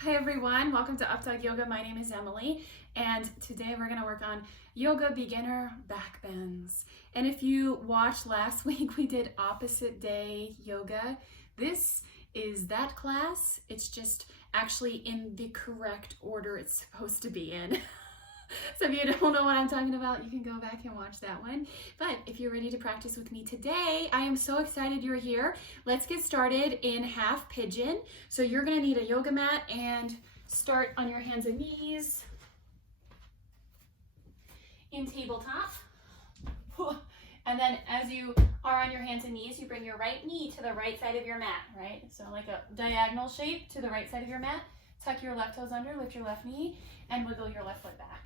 Hi everyone, welcome to Updawg-Yoga. My name is Emily, and today we're going to work on yoga beginner back bends. And if you watched last week, we did opposite day yoga. This is that class. It's just actually in the correct order it's supposed to be in. So if you don't know what I'm talking about, you can go back and watch that one. But if you're ready to practice with me today, I am so excited you're here. Let's get started in half pigeon. So you're gonna need a yoga mat and start on your hands and knees in tabletop. And then as you are on your hands and knees, you bring your right knee to the right side of your mat, right? So like a diagonal shape to the right side of your mat. Tuck your left toes under, lift your left knee, and wiggle your left foot back.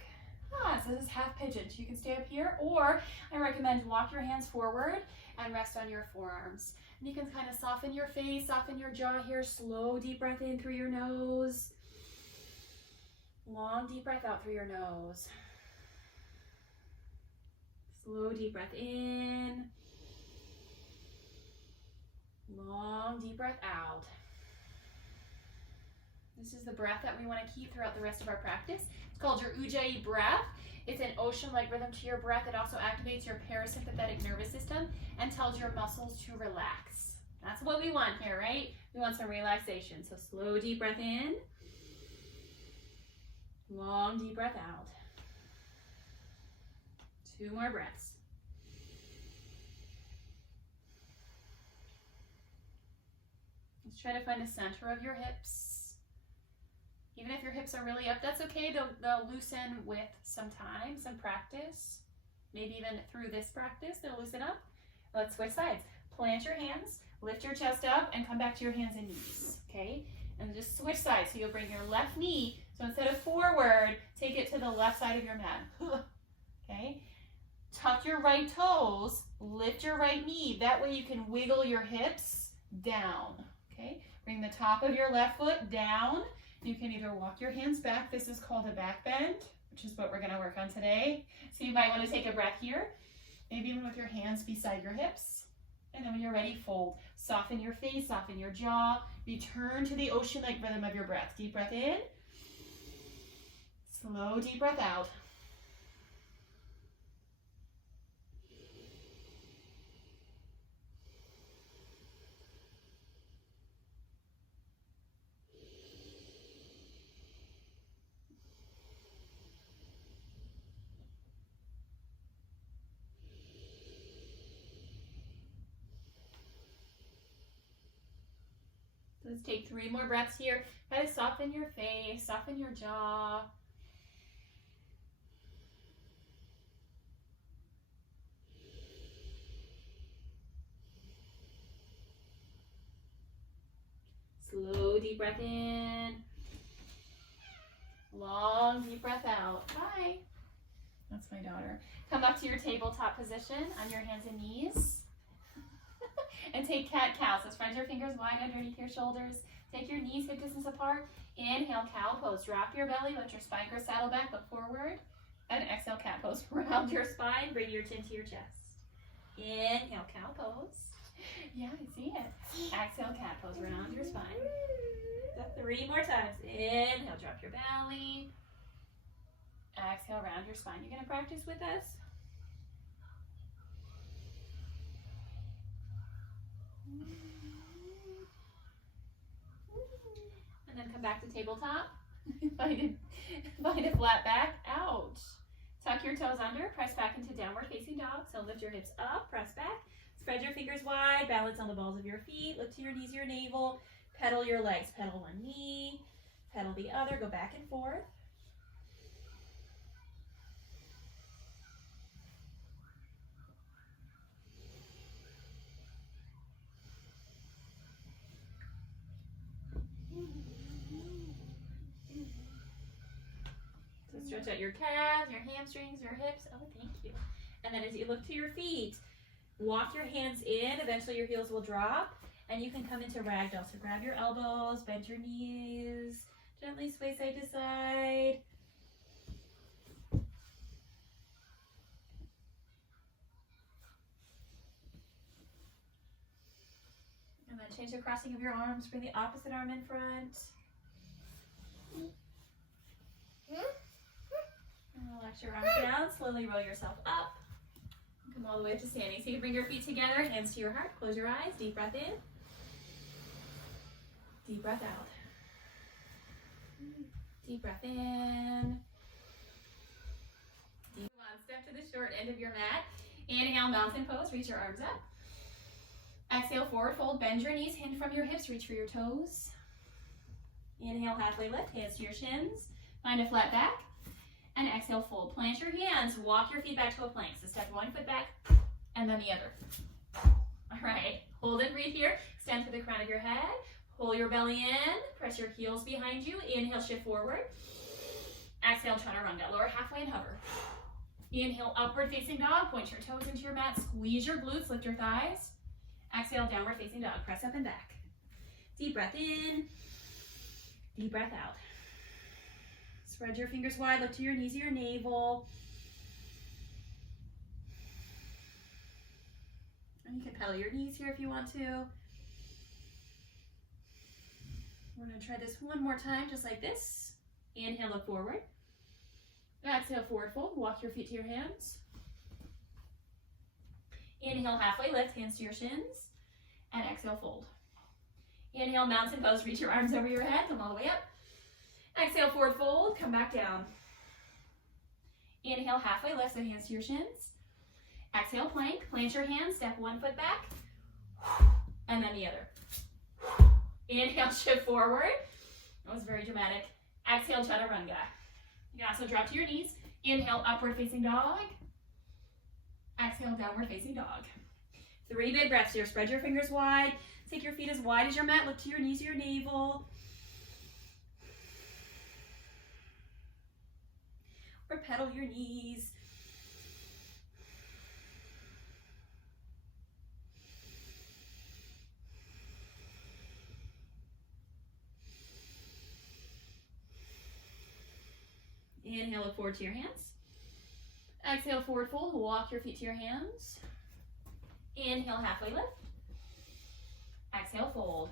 So this is half pigeon. So you can stay up here, or I recommend walk your hands forward and rest on your forearms. And you can kind of soften your face, soften your jaw here. Slow, deep breath in through your nose. Long, deep breath out through your nose. Slow, deep breath in. Long, deep breath out. This is the breath that we want to keep throughout the rest of our practice. It's called your Ujjayi Breath. It's an ocean-like rhythm to your breath. It also activates your parasympathetic nervous system and tells your muscles to relax. That's what we want here, right? We want some relaxation. So slow, deep breath in. Long, deep breath out. 2 more breaths. Let's try to find the center of your hips. Even if your hips are really up, that's okay. They'll loosen with some time, some practice. Maybe even through this practice, they'll loosen up. Let's switch sides. Plant your hands, lift your chest up, and come back to your hands and knees, okay? And just switch sides. So you'll bring your left knee, so instead of forward, take it to the left side of your mat, okay? Tuck your right toes, lift your right knee. That way you can wiggle your hips down, okay? Bring the top of your left foot down. You can either walk your hands back. This is called a back bend, which is what we're going to work on today. So you might want to take a breath here, maybe even with your hands beside your hips. And then when you're ready, fold. Soften your face, soften your jaw. Return to the ocean-like rhythm of your breath. Deep breath in. Slow, deep breath out. Let's take 3 more breaths here. Try to soften your face, soften your jaw. Slow, deep breath in. Long, deep breath out. Hi. That's my daughter. Come up to your tabletop position on your hands and knees. And take cat-cow. So spread your fingers wide underneath your shoulders. Take your knees hip distance apart. Inhale, cow pose. Drop your belly, let your spine go saddle back, look forward. And exhale, cat pose. Round your spine, bring your chin to your chest. Inhale, cow pose. Yeah, I see it. Exhale, cat pose. Round your spine. 3 more times. Inhale, drop your belly. Exhale, round your spine. You're going to practice with us? And then come back to tabletop. Find a flat back. Ouch. Tuck your toes under. Press back into downward facing dog. So lift your hips up. Press back. Spread your fingers wide. Balance on the balls of your feet. Look to your knees, your navel. Pedal your legs. Pedal one knee. Pedal the other. Go back and forth. So stretch out your calves, your hamstrings, your hips. Oh, thank you. And then as you look to your feet, walk your hands in. Eventually your heels will drop. And you can come into Ragdoll. So grab your elbows, bend your knees, gently sway side to side. And then change the crossing of your arms. Bring the opposite arm in front. Flex your arms down, slowly roll yourself up. Come all the way up to standing. So you bring your feet together, hands to your heart, close your eyes, deep breath in. Deep breath out. Deep breath in. Deep on. Step to the short end of your mat. Inhale, mountain pose, reach your arms up. Exhale, forward fold, bend your knees, hinge from your hips, reach for your toes. Inhale, halfway lift, hands to your shins. Find a flat back. And exhale, fold. Plant your hands, walk your feet back to a plank. So step one foot back, and then the other. All right, hold and breathe here. Extend to the crown of your head. Pull your belly in, press your heels behind you. Inhale, shift forward. Exhale, chaturanga. Lower halfway and hover. Inhale, upward facing dog. Point your toes into your mat. Squeeze your glutes, lift your thighs. Exhale, downward facing dog. Press up and back. Deep breath in. Deep breath out. Spread your fingers wide. Look to your knees or your navel. And you can pedal your knees here if you want to. We're going to try this one more time, just like this. Inhale, look forward. Exhale, forward fold. Walk your feet to your hands. Inhale, halfway lift, hands to your shins. And exhale, fold. Inhale, mountain pose. Reach your arms over your head. Come all the way up. Exhale, forward fold. Come back down. Inhale, halfway lift, so hands to your shins. Exhale, plank. Plant your hands. Step one foot back. And then the other. Inhale, shift forward. That was very dramatic. Exhale, chaturanga. You can also drop to your knees. Inhale, upward facing dog. Exhale, downward facing dog. 3 big breaths here. Spread your fingers wide. Take your feet as wide as your mat. Look to your knees or your navel. Or pedal your knees. Inhale, look forward to your hands. Exhale, forward fold. Walk your feet to your hands. Inhale, halfway lift. Exhale, fold.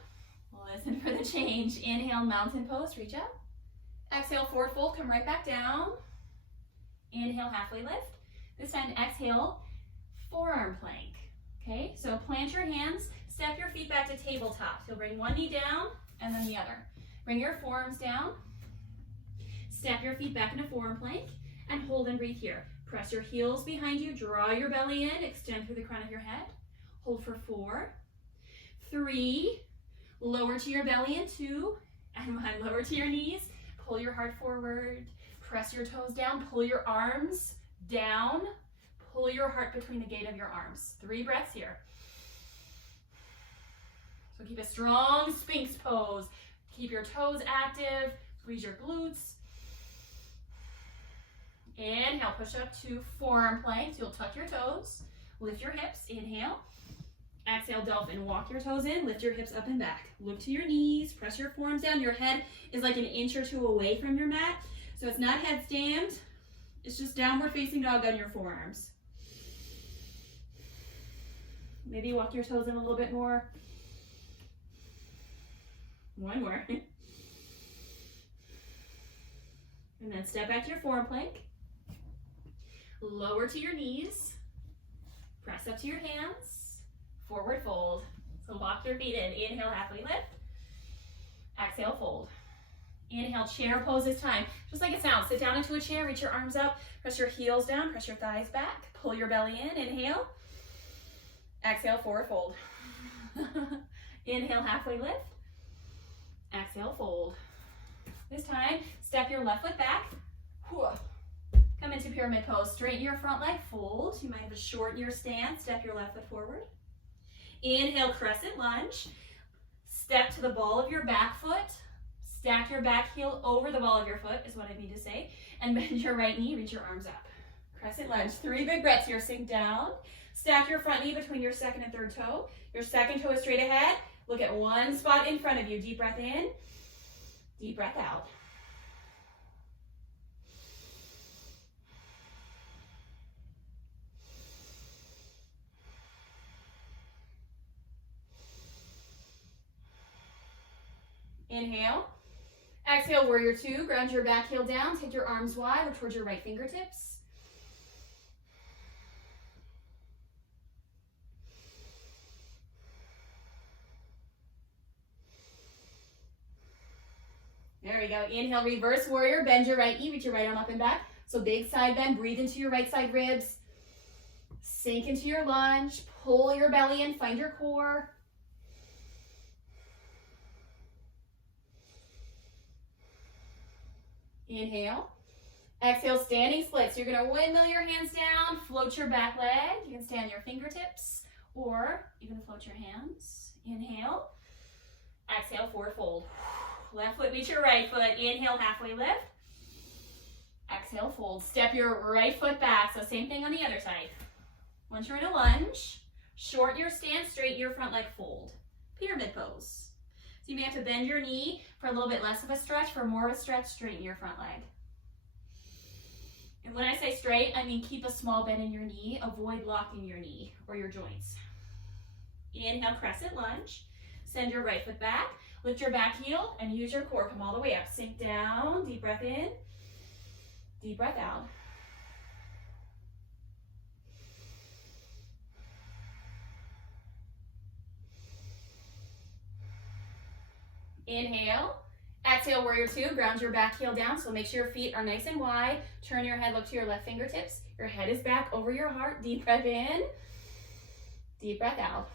Listen for the change. Inhale, mountain pose. Reach up. Exhale, forward fold. Come right back down. Inhale, halfway lift. This time, exhale, forearm plank. Okay, so plant your hands. Step your feet back to tabletop. You'll bring one knee down and then the other. Bring your forearms down. Step your feet back into forearm plank and hold and breathe here. Press your heels behind you, draw your belly in, extend through the crown of your head. Hold for 4, 3, lower to your belly in 2, and 1, lower to your knees. Pull your heart forward, press your toes down, pull your arms down, pull your heart between the gate of your arms. 3 breaths here. So keep a strong Sphinx pose. Keep your toes active, squeeze your glutes. Inhale, push up to forearm planks. You'll tuck your toes, lift your hips, inhale. Exhale, dolphin, walk your toes in, lift your hips up and back. Look to your knees, press your forearms down. Your head is like an inch or 2 away from your mat. So it's not headstand, it's just downward facing dog on your forearms. Maybe walk your toes in a little bit more. 1 more. And then step back to your forearm plank. Lower to your knees, press up to your hands, forward fold. So walk your feet in. Inhale, halfway lift. Exhale, fold. Inhale, chair pose this time. Just like it sounds. Sit down into a chair, reach your arms up, press your heels down, press your thighs back, pull your belly in. Inhale. Exhale, forward fold. Inhale, halfway lift. Exhale, fold. This time, step your left foot back. Come into pyramid pose. Straighten your front leg, fold. You might have to shorten your stance. Step your left foot forward. Inhale, crescent lunge. Step to the ball of your back foot. Stack your back heel over the ball of your foot is what I mean to say. And bend your right knee, reach your arms up. Crescent lunge. 3 big breaths here. Sink down. Stack your front knee between your second and third toe. Your second toe is straight ahead. Look at one spot in front of you. Deep breath in. Deep breath out. Inhale. Exhale, warrior 2. Ground your back heel down. Take your arms wide or towards your right fingertips. There we go. Inhale, reverse warrior. Bend your right knee, reach your right arm up and back. So big side bend, breathe into your right side ribs. Sink into your lunge, pull your belly in, find your core. Inhale. Exhale, standing splits. You're going to windmill your hands down, float your back leg. You can stand on your fingertips or even float your hands. Inhale. Exhale, forward fold. Left foot meets your right foot. Inhale, halfway lift. Exhale, fold. Step your right foot back. So same thing on the other side. Once you're in a lunge, shorten your stance, straighten your front leg, fold. Pyramid pose. So you may have to bend your knee for a little bit less of a stretch. For more of a stretch, straighten your front leg. And when I say straight, I mean keep a small bend in your knee. Avoid locking your knee or your joints. Inhale, crescent lunge. Send your right foot back. Lift your back heel and use your core. Come all the way up. Sink down. Deep breath in. Deep breath out. Inhale. Exhale, warrior two. Ground your back heel down, so make sure your feet are nice and wide. Turn your head, look to your left fingertips. Your head is back over your heart. Deep breath in. Deep breath out.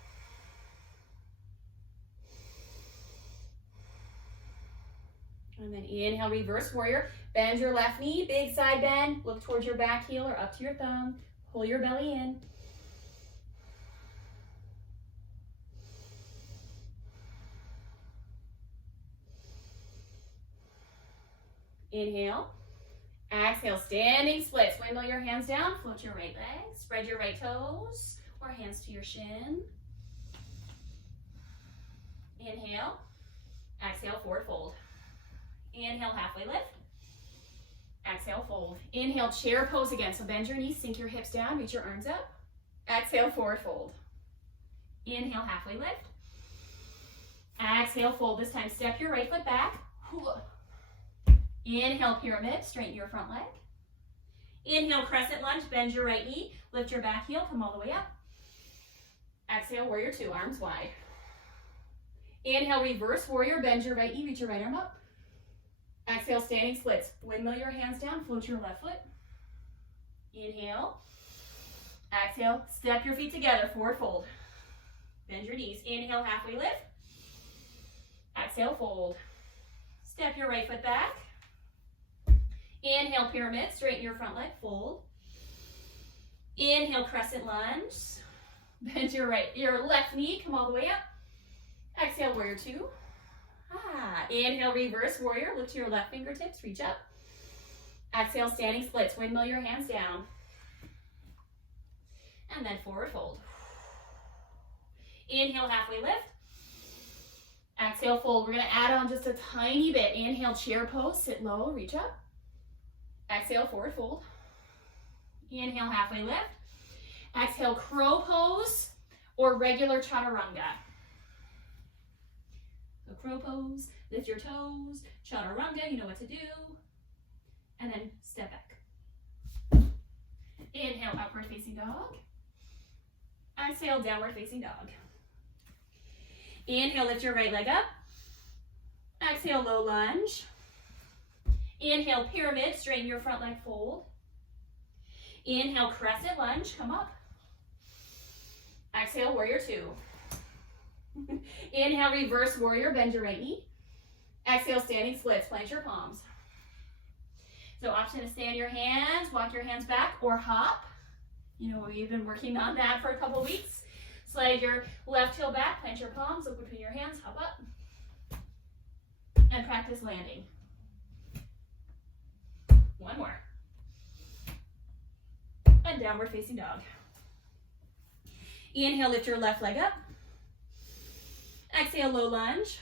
And then inhale, reverse warrior. Bend your left knee, big side bend. Look towards your back heel or up to your thumb. Pull your belly in. Inhale. Exhale, standing splits. Windmill your hands down, float your right leg. Spread your right toes or hands to your shin. Inhale. Exhale, forward fold. Inhale, halfway lift. Exhale, fold. Inhale, chair pose again. So bend your knees, sink your hips down, reach your arms up. Exhale, forward fold. Inhale, halfway lift. Exhale, fold. This time, step your right foot back. Inhale, pyramid, straighten your front leg. Inhale, crescent lunge, bend your right knee, lift your back heel, come all the way up. Exhale, warrior two, arms wide. Inhale, reverse warrior, bend your right knee, reach your right arm up. Exhale, standing splits. Windmill your hands down, float your left foot. Inhale. Exhale, step your feet together, forward fold. Bend your knees. Inhale, halfway lift. Exhale, fold. Step your right foot back. Inhale, pyramid, straighten your front leg, fold. Inhale, crescent lunge. Bend your left knee, come all the way up. Exhale, warrior two. Inhale, reverse warrior, look to your left fingertips, reach up. Exhale, standing splits, windmill your hands down. And then forward fold. Inhale, halfway lift. Exhale, fold. We're going to add on just a tiny bit. Inhale, chair pose, sit low, reach up. Exhale, forward fold. Inhale, halfway lift. Exhale, crow pose or regular chaturanga. So crow pose, lift your toes, chaturanga, you know what to do. And then step back. Inhale, upward facing dog. Exhale, downward facing dog. Inhale, lift your right leg up. Exhale, low lunge. Inhale, pyramid, straighten your front leg, fold. Inhale, crescent lunge, come up. Exhale, warrior two. Inhale, reverse warrior, bend your right knee. Exhale, standing splits, plant your palms. So option to stay on your hands, walk your hands back, or hop. You know, we've been working on that for a couple weeks. Slide your left heel back, plant your palms, look between your hands, hop up. And practice landing. One more. And downward facing dog. Inhale, lift your left leg up. Exhale, low lunge.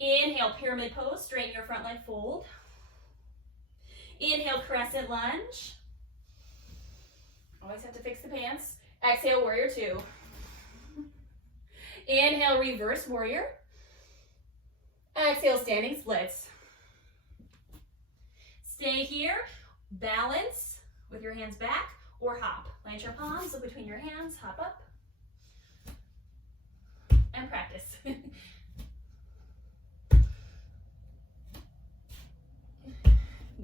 Inhale, pyramid pose, straighten your front leg, fold. Inhale, crescent lunge. Always have to fix the pants. Exhale, warrior two. Inhale, reverse warrior. Exhale, standing splits. Stay here, balance with your hands back or hop. Plant your palms, look between your hands, hop up. And practice.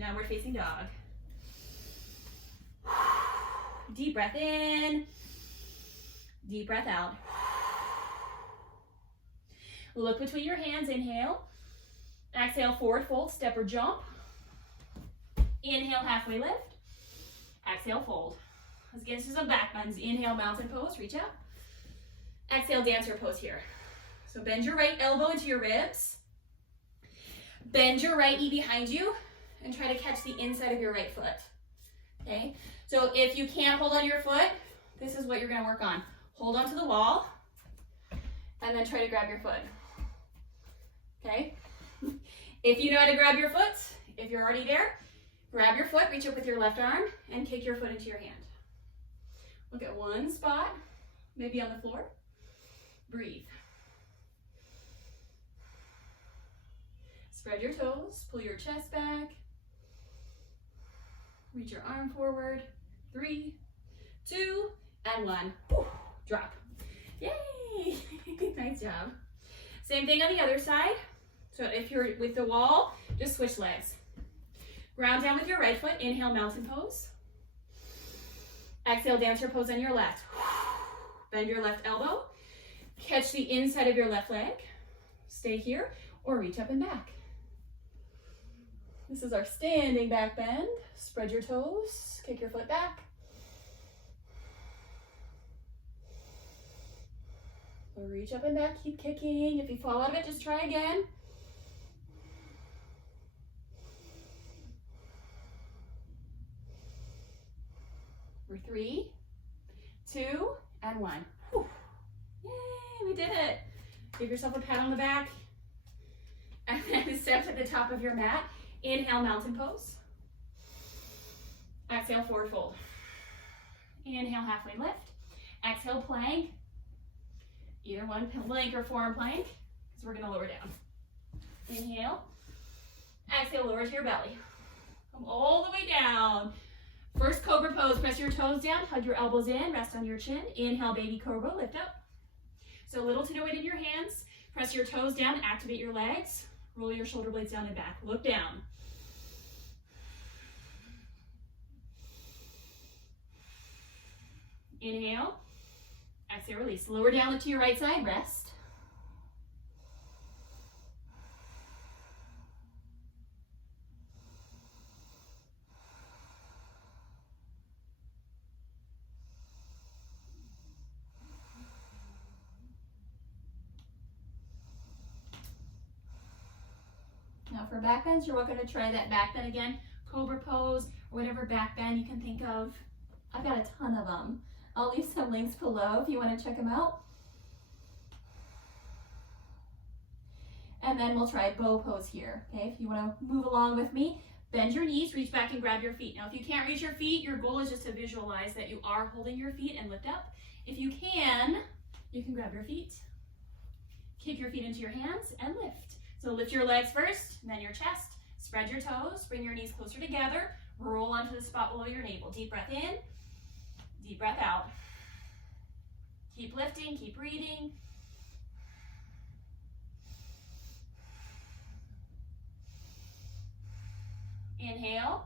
Downward facing dog. Deep breath in. Deep breath out. Look between your hands, inhale. Exhale, forward fold, step or jump. Inhale, halfway lift. Exhale, fold. Let's get into some back bends. Inhale, mountain pose, reach out. Exhale, dancer pose here. So bend your right elbow into your ribs. Bend your right knee behind you and try to catch the inside of your right foot. Okay, so if you can't hold on your foot, this is what you're gonna work on. Hold onto the wall and then try to grab your foot. Okay, if you know how to grab your foot, if you're already there, grab your foot, reach up with your left arm and kick your foot into your hand. Look at one spot, maybe on the floor. Breathe. Spread your toes, pull your chest back. Reach your arm forward. 3, 2, and 1. Whew. Drop. Yay! Nice job. Same thing on the other side. So if you're with the wall, just switch legs. Ground down with your right foot. Inhale, mountain pose. Exhale, dancer pose on your left. Bend your left elbow. Catch the inside of your left leg. Stay here or reach up and back. This is our standing back bend. Spread your toes, kick your foot back. Or reach up and back, keep kicking. If you fall out of it, just try again. For 3, 2, and 1. Whew. Yay, we did it. Give yourself a pat on the back. And then step to the top of your mat. Inhale, mountain pose. Exhale, forward fold. Inhale, halfway lift. Exhale, plank. Either one, plank or forearm plank, because we're gonna lower down. Inhale. Exhale, lower to your belly. Come all the way down. First cobra pose, press your toes down, hug your elbows in, rest on your chin. Inhale, baby cobra, lift up. So little to no weight in your hands. Press your toes down, activate your legs. Roll your shoulder blades down and back. Look down. Inhale. Exhale, release. Lower down, look to your right side, rest. Now for back bends, you're welcome to try that back bend again, cobra pose, or whatever back bend you can think of. I've got a ton of them. I'll leave some links below if you want to check them out. And then we'll try bow pose here, okay? If you want to move along with me, bend your knees, reach back and grab your feet. Now, if you can't reach your feet, your goal is just to visualize that you are holding your feet and lift up. If you can grab your feet, kick your feet into your hands and lift. So lift your legs first, then your chest, spread your toes, bring your knees closer together, roll onto the spot below your navel. Deep breath in, deep breath out. Keep lifting, keep breathing. Inhale,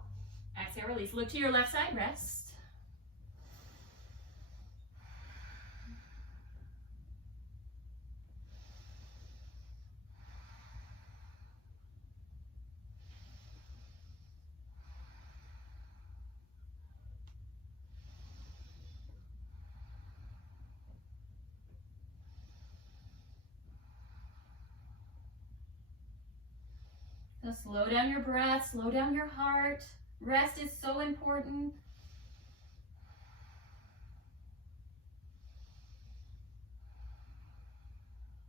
exhale, release. Look to your left side, rest. So slow down your breath, slow down your heart. Rest is so important.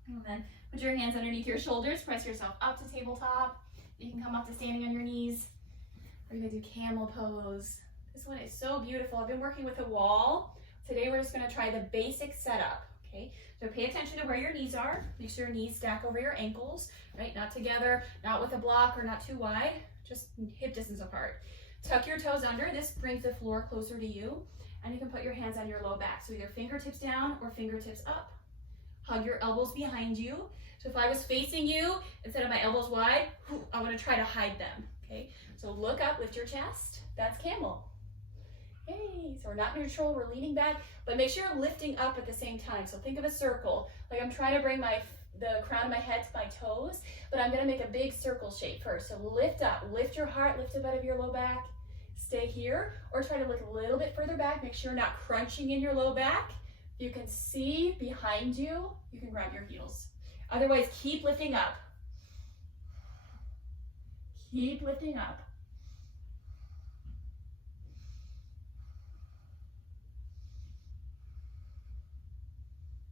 And then put your hands underneath your shoulders, press yourself up to tabletop. You can come up to standing on your knees. We're gonna do camel pose. This one is so beautiful. I've been working with a wall. Today we're just gonna try the basic setup, okay? So pay attention to where your knees are. Make sure your knees stack over your ankles, right? Not together, not with a block or not too wide, just hip distance apart. Tuck your toes under. This brings the floor closer to you. And you can put your hands on your low back. So either fingertips down or fingertips up. Hug your elbows behind you. So if I was facing you, instead of my elbows wide, I want to try to hide them, okay? So look up, lift your chest. That's camel. Yay, so we're not neutral, we're leaning back, but make sure you're lifting up at the same time. So think of a circle, like I'm trying to bring the crown of my head to my toes, but I'm gonna make a big circle shape first. So lift up, lift your heart, lift up out of your low back, stay here, or try to look a little bit further back. Make sure you're not crunching in your low back. You can see behind you, you can grab your heels. Otherwise, keep lifting up. Keep lifting up.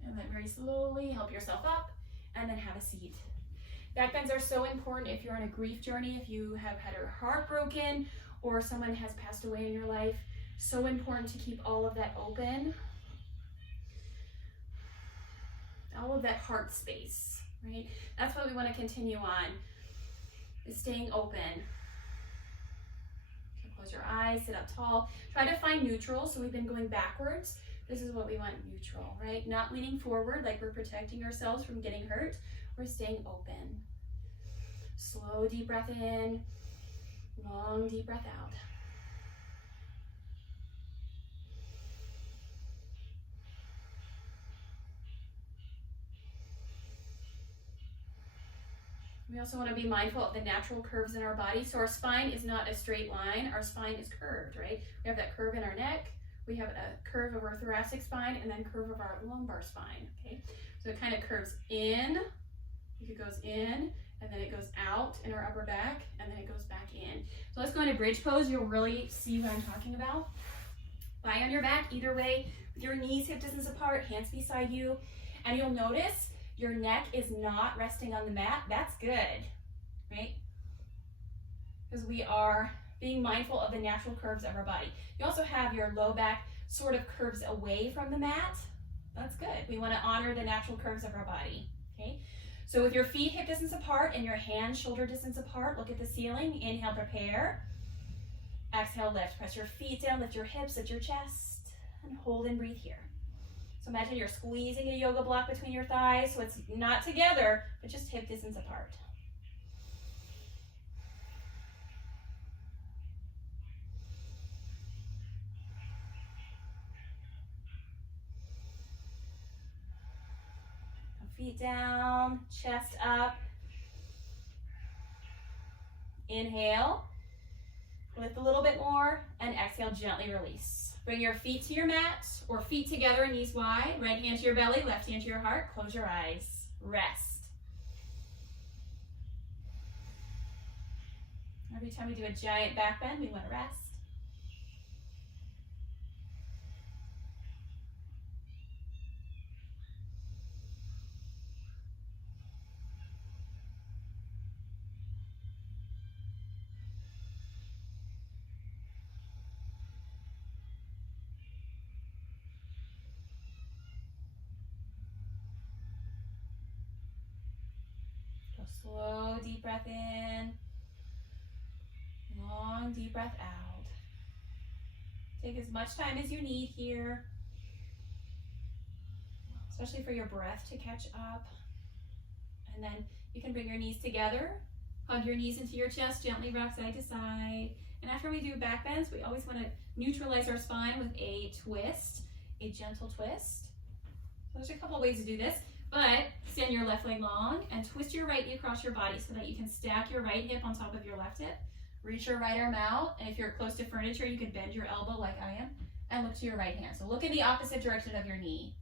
And then very slowly help yourself up and then have a seat. Back bends are so important if you're on a grief journey, if you have had your heart broken or someone has passed away in your life. So important to keep all of that open. All of that heart space, right? That's what we want to continue on, is staying open. Okay, close your eyes, sit up tall. Try to find neutral, so we've been going backwards. This is what we want, neutral, right? Not leaning forward like we're protecting ourselves from getting hurt. We're staying open. Slow, deep breath in. Long, deep breath out. We also want to be mindful of the natural curves in our body. So our spine is not a straight line. Our spine is curved, right? We have that curve in our neck. We have a curve of our thoracic spine and then curve of our lumbar spine, okay? So it kind of curves in, it goes in, and then it goes out in our upper back, and then it goes back in. So let's go into bridge pose. You'll really see what I'm talking about. Lie on your back either way, with your knees hip distance apart, hands beside you, and you'll notice your neck is not resting on the mat. That's good, right? Because we are being mindful of the natural curves of our body. You also have your low back sort of curves away from the mat. That's good. We want to honor the natural curves of our body, okay? So with your feet hip distance apart and your hands shoulder distance apart, look at the ceiling. Inhale, prepare. Exhale, lift. Press your feet down, lift your hips, lift your chest, and hold and breathe here. So imagine you're squeezing a yoga block between your thighs, so it's not together, but just hip distance apart. Feet down, chest up. Inhale, lift a little bit more, and exhale, gently release. Bring your feet to your mat, or feet together, knees wide. Right hand to your belly, left hand to your heart. Close your eyes. Rest. Every time we do a giant back bend, we want to rest. Slow, deep breath in. Long, deep breath out. Take as much time as you need here, especially for your breath to catch up. And then you can bring your knees together, hug your knees into your chest, gently rock side to side. And after we do back bends, we always want to neutralize our spine with a twist, a gentle twist. So there's a couple ways to do this. But extend your left leg long and twist your right knee across your body so that you can stack your right hip on top of your left hip. Reach your right arm out, and if you're close to furniture, you can bend your elbow like I am and look to your right hand. So look in the opposite direction of your knee.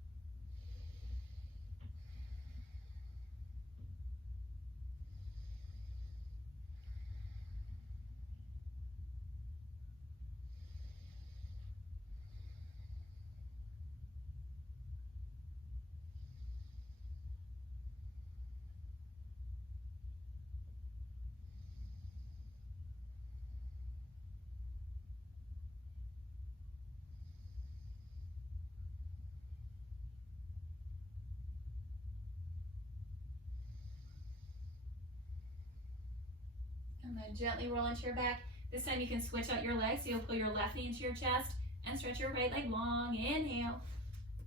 And then gently roll into your back. This time you can switch out your legs. So you'll pull your left knee into your chest and stretch your right leg long. Inhale.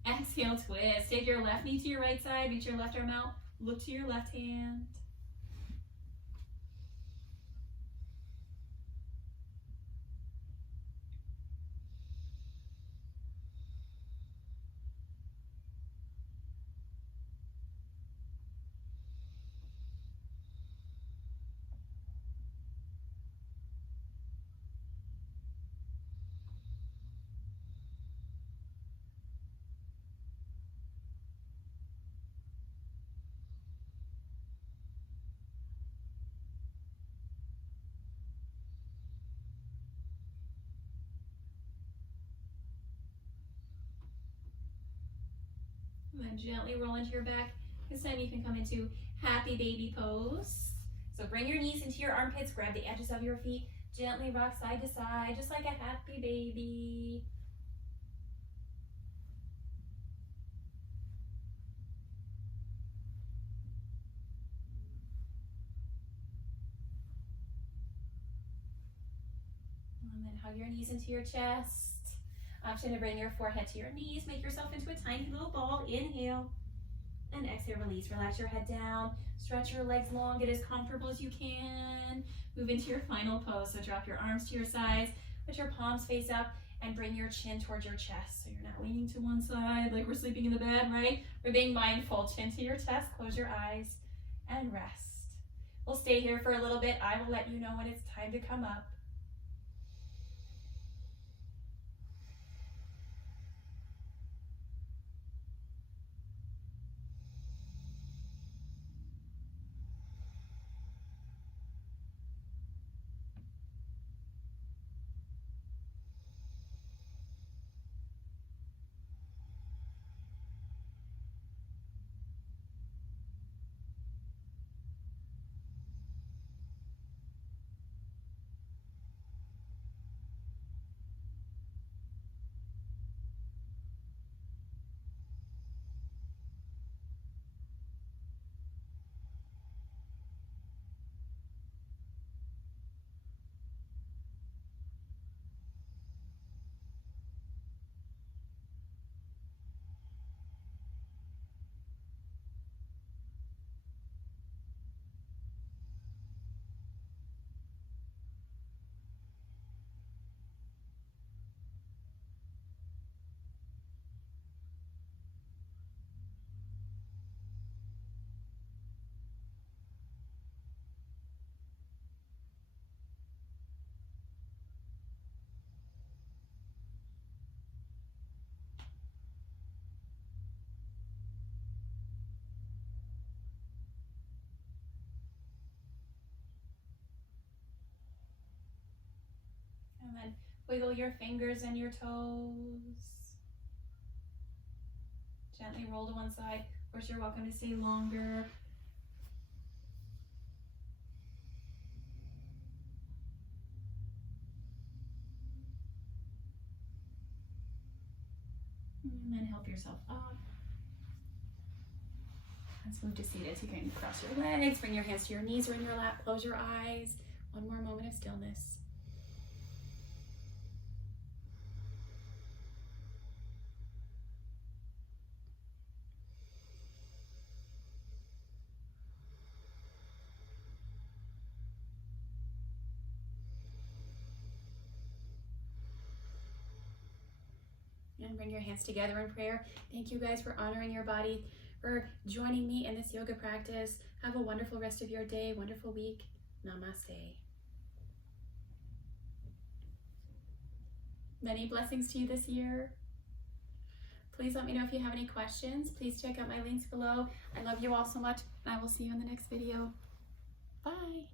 Exhale, twist. Take your left knee to your right side, reach your left arm out, look to your left hand. And then gently roll into your back. This time you can come into happy baby pose. So bring your knees into your armpits, grab the edges of your feet, gently rock side to side, just like a happy baby. And then hug your knees into your chest. Option to bring your forehead to your knees. Make yourself into a tiny little ball. Inhale. And exhale, release. Relax your head down. Stretch your legs long. Get as comfortable as you can. Move into your final pose. So drop your arms to your sides. Put your palms face up and bring your chin towards your chest. So you're not leaning to one side like we're sleeping in the bed, right? We're being mindful. Chin to your chest. Close your eyes and rest. We'll stay here for a little bit. I will let you know when it's time to come up. And then wiggle your fingers and your toes. Gently roll to one side. Of course, you're welcome to stay longer. And then help yourself up. Let's move to seated. So you can cross your legs, bring your hands to your knees or in your lap, close your eyes. One more moment of stillness. And bring your hands together in prayer. Thank you guys for honoring your body, for joining me in this yoga practice. Have a wonderful rest of your day, wonderful week. Namaste. Many blessings to you this year. Please let me know if you have any questions. Please check out my links below. I love you all so much, and I will see you in the next video. Bye.